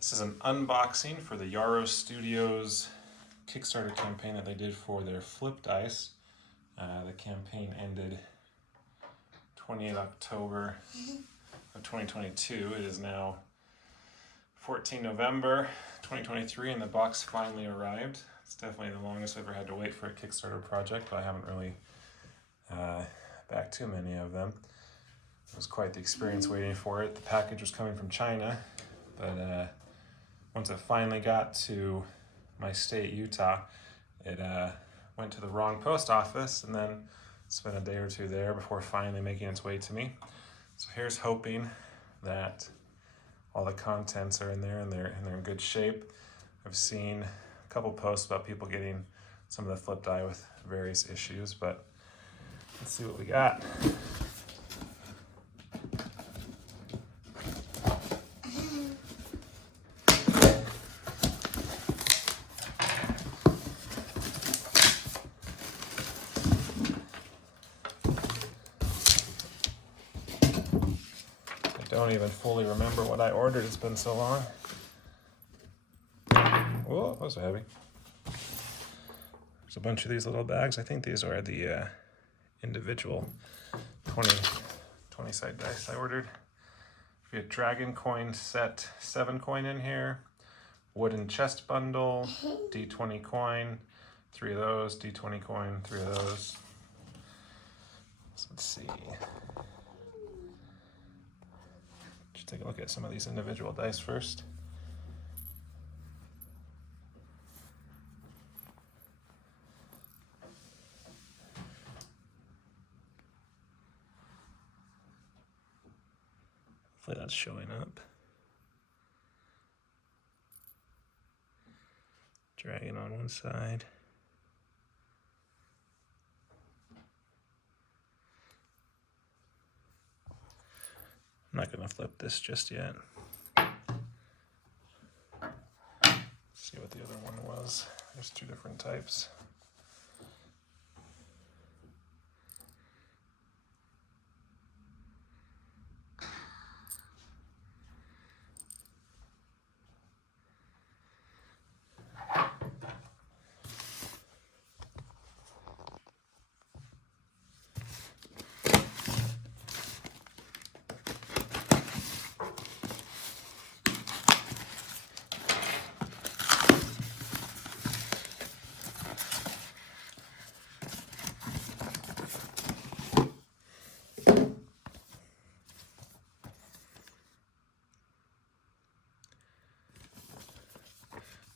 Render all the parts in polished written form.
This is an unboxing for the Yarrow Studios Kickstarter campaign that they did for their FlipDie. The campaign ended 28 October of 2022. It is now 14 November 2023 and the box finally arrived. It's definitely the longest I've ever had to wait for a Kickstarter project, but I haven't really backed too many of them. It was quite the experience waiting for it. The package was coming from China, but once it finally got to my state, Utah, it went to the wrong post office and then spent a day or two there before finally making its way to me. So here's hoping that all the contents are in there and they're in good shape. I've seen a couple posts about people getting some of the FlipDie with various issues, but let's see what we got. I don't even fully remember what I ordered. It's been so long. Whoa, those are heavy. There's a bunch of these little bags. I think these are the individual 20 side dice I ordered. We had Dragon Coin Set 7 coin in here, Wooden Chest Bundle, D20 coin, 3 of those, D20 coin, 3 of those. So let's see. Just take a look at some of these individual dice first. Hopefully that's showing up. Dragon on one side. I'm not going to flip this just yet. Let's see what the other one was. There's 2 different types.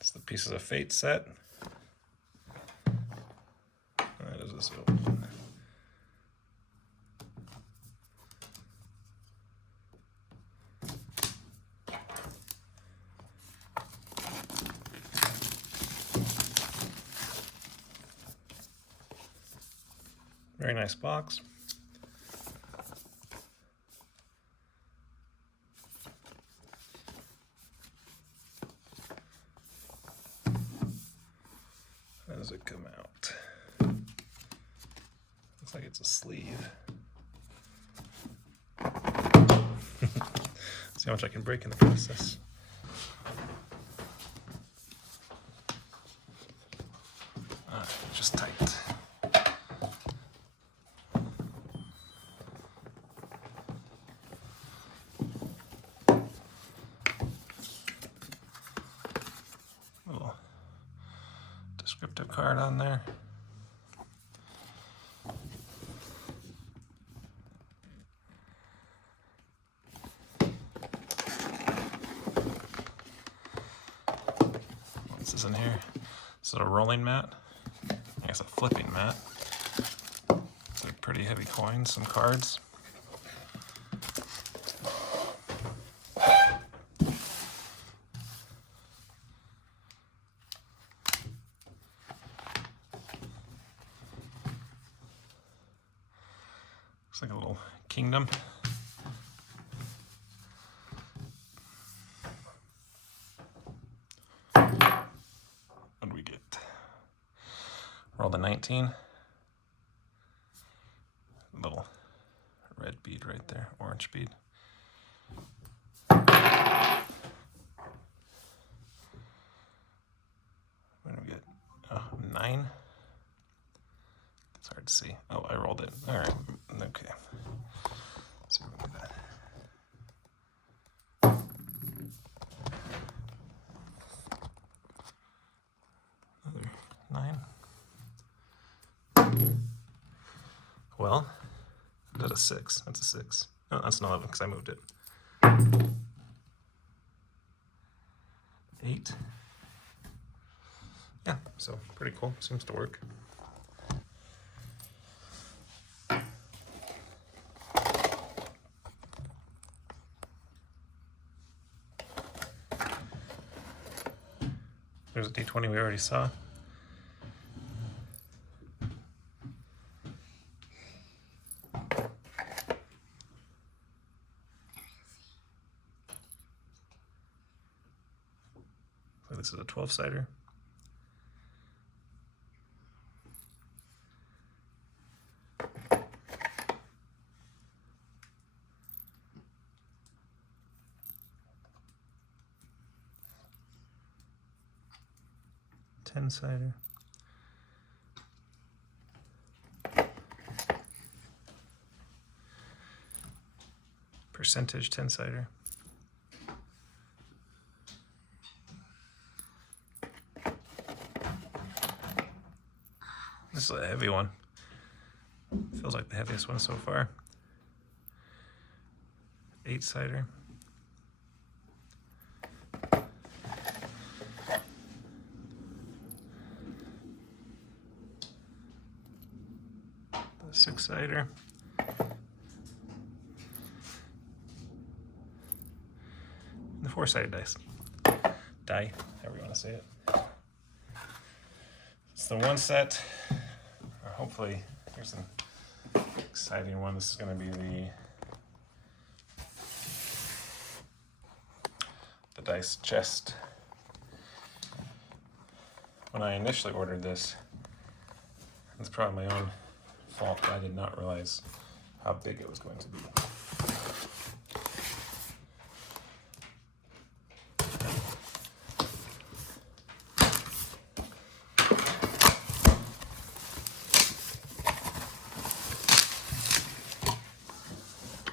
It's the Pieces of Fate set. How does this open? Very nice box. How does it come out? Looks like it's a sleeve. See how much I can break in the process. Just tight. Little descriptive card on there. What's this in here? Is it a rolling mat? I guess a flipping mat. These are pretty heavy coins, some cards. Looks like a little kingdom. What do we get? Roll the 19. Little red bead right there, orange bead. 9. It's hard to see. Oh, I rolled it. All right. Okay. Let's see if we can do that. Another 9. Well, that's a 6. That's a 6. No, that's an 11 because I moved it. 8. Yeah, so pretty cool. Seems to work. There's a D20 we already saw. So this is a 12-sider. Ten-sider. Percentage 10-sider. This is a heavy one. Feels like the heaviest one so far. 8-sider. The 6-sider. The 4-sided dice. Die, however you want to say it. It's the one set. Hopefully, here's an exciting one. This is going to be the dice chest. When I initially ordered this, it's probably my own fault, but I did not realize how big it was going to be.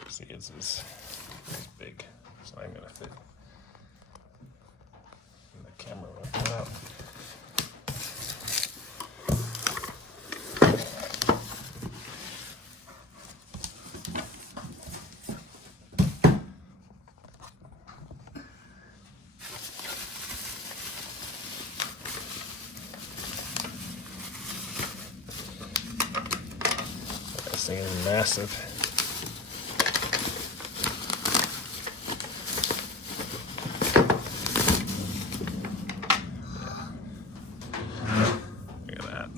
See, it's big. It's not even going to fit in the camera when I pull it out. This thing is massive. Look at that.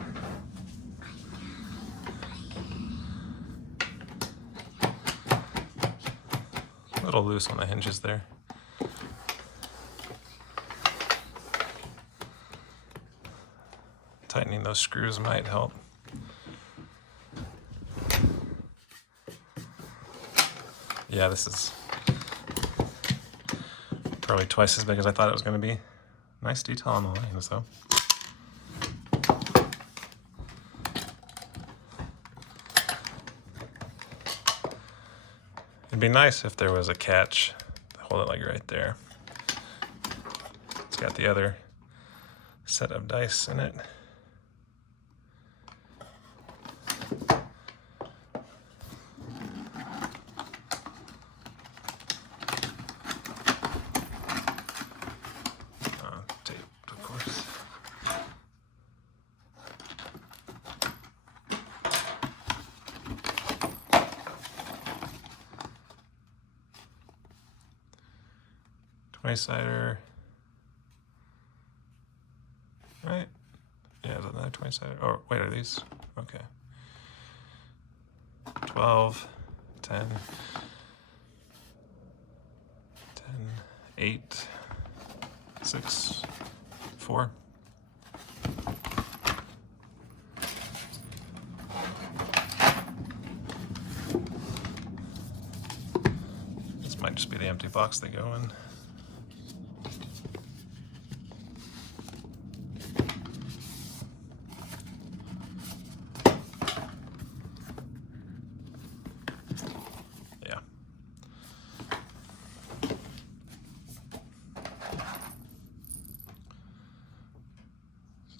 A little loose on the hinges there. Tightening those screws might help. Yeah, this is probably twice as big as I thought it was going to be. Nice detail on the lines, though. It'd be nice if there was a catch to hold it like right there. It's got the other set of dice in it. Taped, of course. $20-sider. Right? Yeah, is that another $20-sider? Oh, wait, are these? Okay. 12, 10, 10, 8, 6, 4. This might just be the empty box they go in.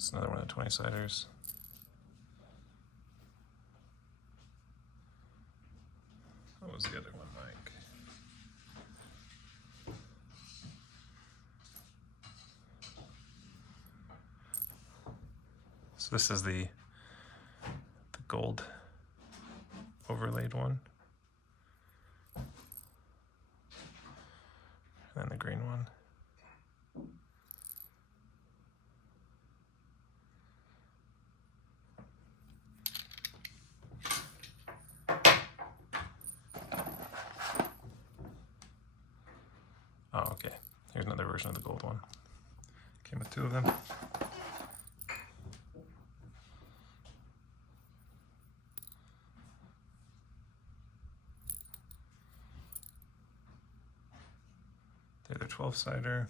It's another one of the 20-siders. What was the other one, Mike? So this is the gold overlaid one. And then the green one. Oh, okay. Here's another version of the gold one. Came with two of them. They're the 12-sider.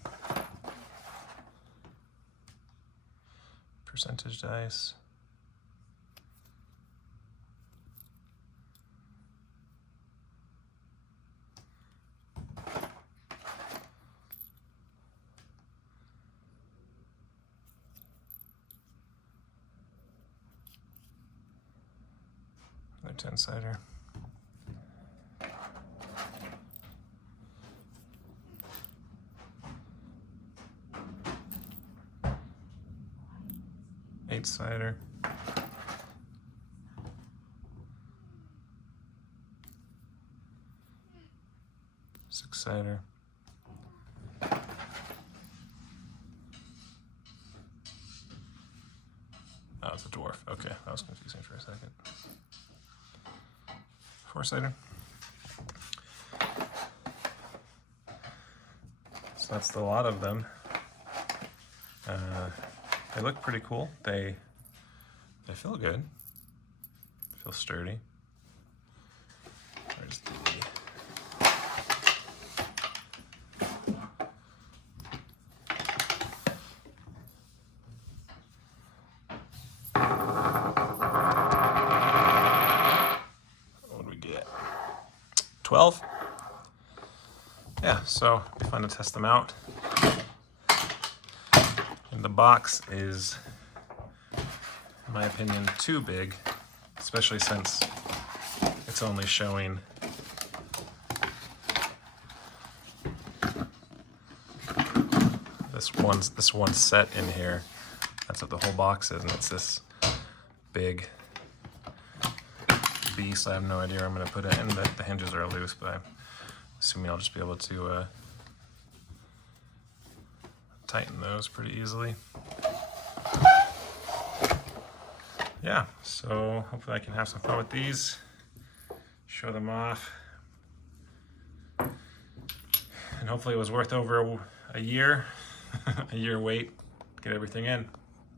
Percentage dice. Another 10-sider. Eight-sider. Six-sider. Oh, it's a dwarf. Okay, that was confusing for a second. Four-sider. So that's the lot of them. They look pretty cool. They feel good. Feel sturdy. Where's the... What do we get? 12? Yeah, so it'd be fun to test them out. The box is, in my opinion, too big, especially since it's only showing this one set in here. That's what the whole box is, and it's this big beast. I have no idea where I'm going to put it, and the hinges are loose, but I'm assuming I'll just be able to tighten those pretty easily. Yeah, so hopefully I can have some fun with these, show them off, and hopefully it was worth over a year, a year wait, get everything in.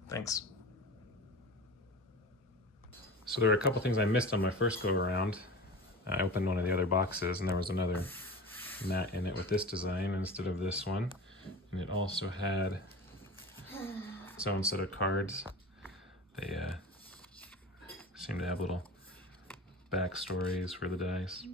Thanks. So there were a couple things I missed on my first go around. I opened one of the other boxes and there was another mat in it with this design instead of this one. And it also had its own set of cards. They seem to have little backstories for the dice.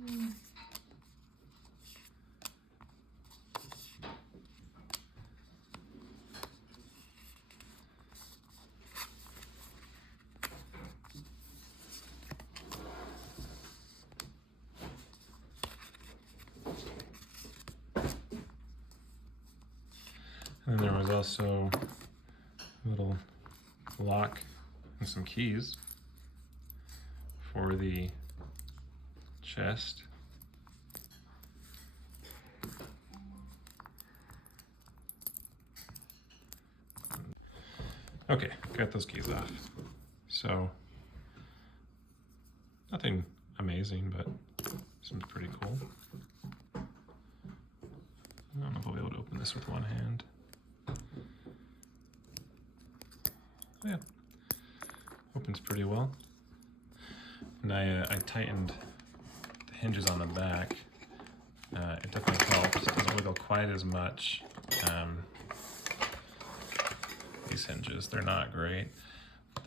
And there was also a little lock and some keys for the chest. Okay, got those keys off. So, nothing amazing, but seems pretty cool. I don't know if I'll be able to open this with one hand. Yeah, opens pretty well. And I tightened the hinges on the back. It definitely helps. It doesn't wiggle quite as much. These hinges, they're not great.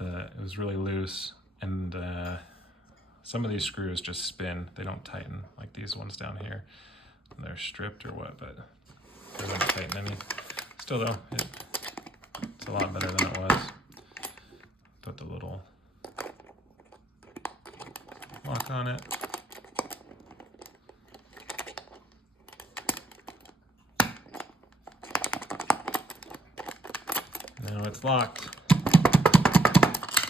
It was really loose, and some of these screws just spin. They don't tighten like these ones down here. They're stripped or what, but they don't tighten any. Still though, it's a lot better than it was. lock on it. Now it's locked.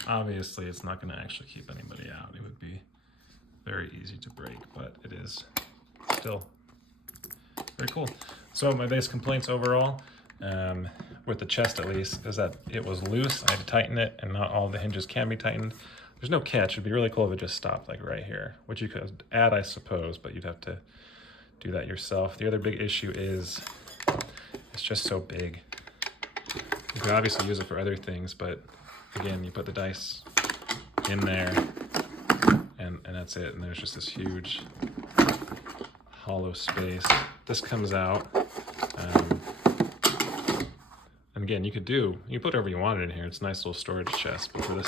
Obviously, it's not going to actually keep anybody out. It would be very easy to break, but it is still very cool. So my base complaints overall, with the chest at least, is that it was loose. I had to tighten it, and not all the hinges can be tightened. There's no catch. It'd be really cool if it just stopped like right here, which you could add, I suppose, but you'd have to do that yourself. The other big issue is it's just so big. You could obviously use it for other things, but again, you put the dice in there and that's it. And there's just this huge hollow space. This comes out. And again, you put whatever you wanted in here. It's a nice little storage chest, but for the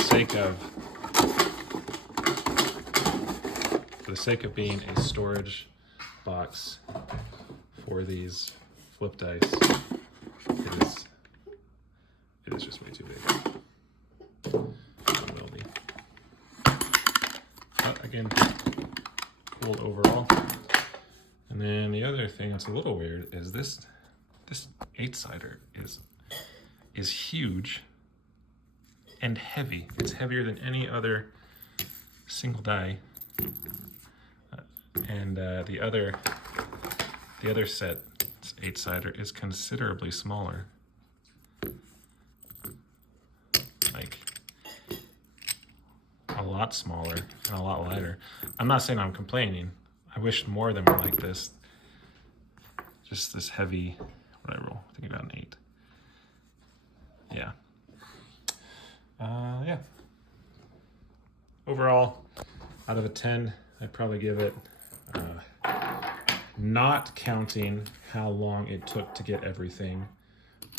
sake of being a storage box for these flip dice, it is just way too big. It will be. But again, cool overall. And then the other thing that's a little weird is this 8-sider is huge and heavy. It's heavier than any other single die. And the other set, 8-sider, is considerably smaller. Like a lot smaller and a lot lighter. I'm not saying I'm complaining. I wish more of them were like this. Just this heavy, what did I roll? I think I got an 8. Yeah. Yeah. Overall, out of a 10, I'd probably give it, not counting how long it took to get everything,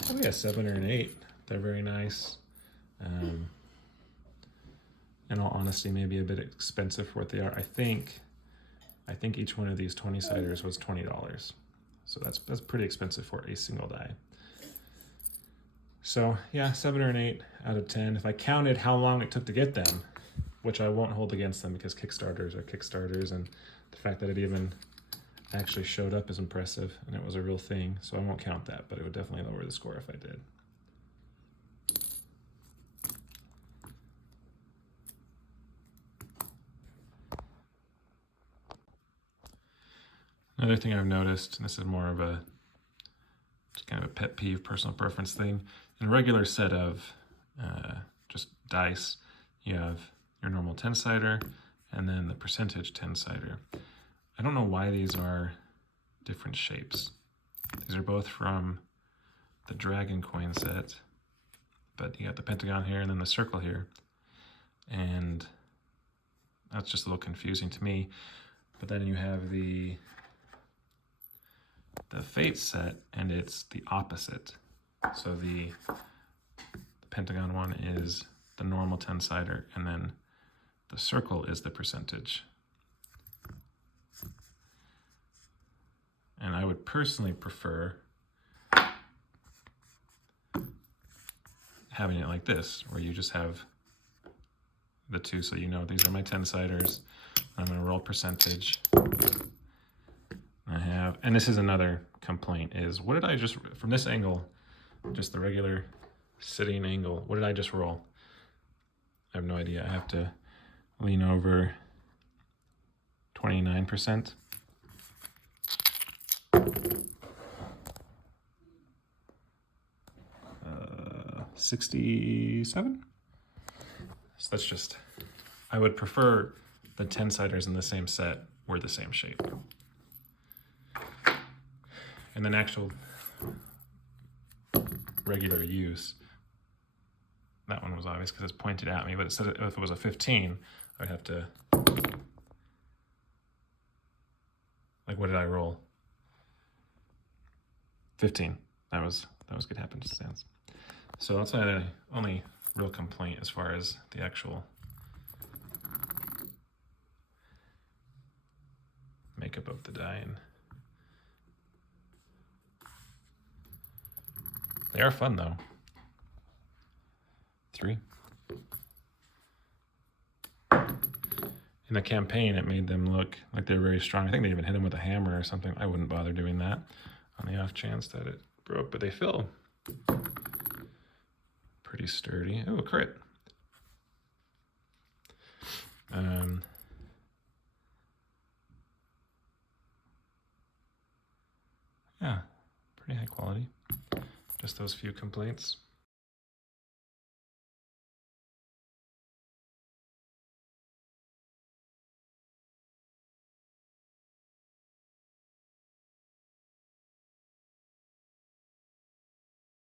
probably a 7 or an 8. They're very nice. In all honesty, maybe a bit expensive for what they are. I think each one of these 20-siders was $20. So that's pretty expensive for a single die. So yeah, 7 or an 8 out of 10. If I counted how long it took to get them, which I won't hold against them because Kickstarters are Kickstarters, and the fact that it even actually showed up is impressive, and it was a real thing, so I won't count that, but it would definitely lower the score if I did. Another thing I've noticed, and this is more of a kind of a pet peeve, personal preference thing, in a regular set of just dice, you have your normal 10-sider and then the percentage 10-sider. I don't know why these are different shapes. These are both from the Dragon coin set, but you got the pentagon here and then the circle here, and that's just a little confusing to me. But then you have the Fate set, and it's the opposite. So the pentagon one is the normal 10-sider, and then the circle is the percentage. And I would personally prefer having it like this, where you just have the two, so you know these are my 10-siders. I'm going to roll percentage. And this is another complaint, is what did I just, from this angle, just the regular sitting angle, what did I just roll? I have no idea. I have to lean over 29%. 67? So that's just, I would prefer the 10-siders in the same set were the same shape. And then actual regular use, that one was obvious because it's pointed at me, but it said if it was a 15, I would have to, like, what did I roll? 15. That was good happenstance. So that's my only real complaint as far as the actual makeup of the die. And they are fun though. 3. in the campaign, it made them look like they're very strong. I think they even hit them with a hammer or something. I wouldn't bother doing that on the off chance that it broke, but they feel pretty sturdy. Oh, a crit. Yeah, pretty high quality. Just those few complaints.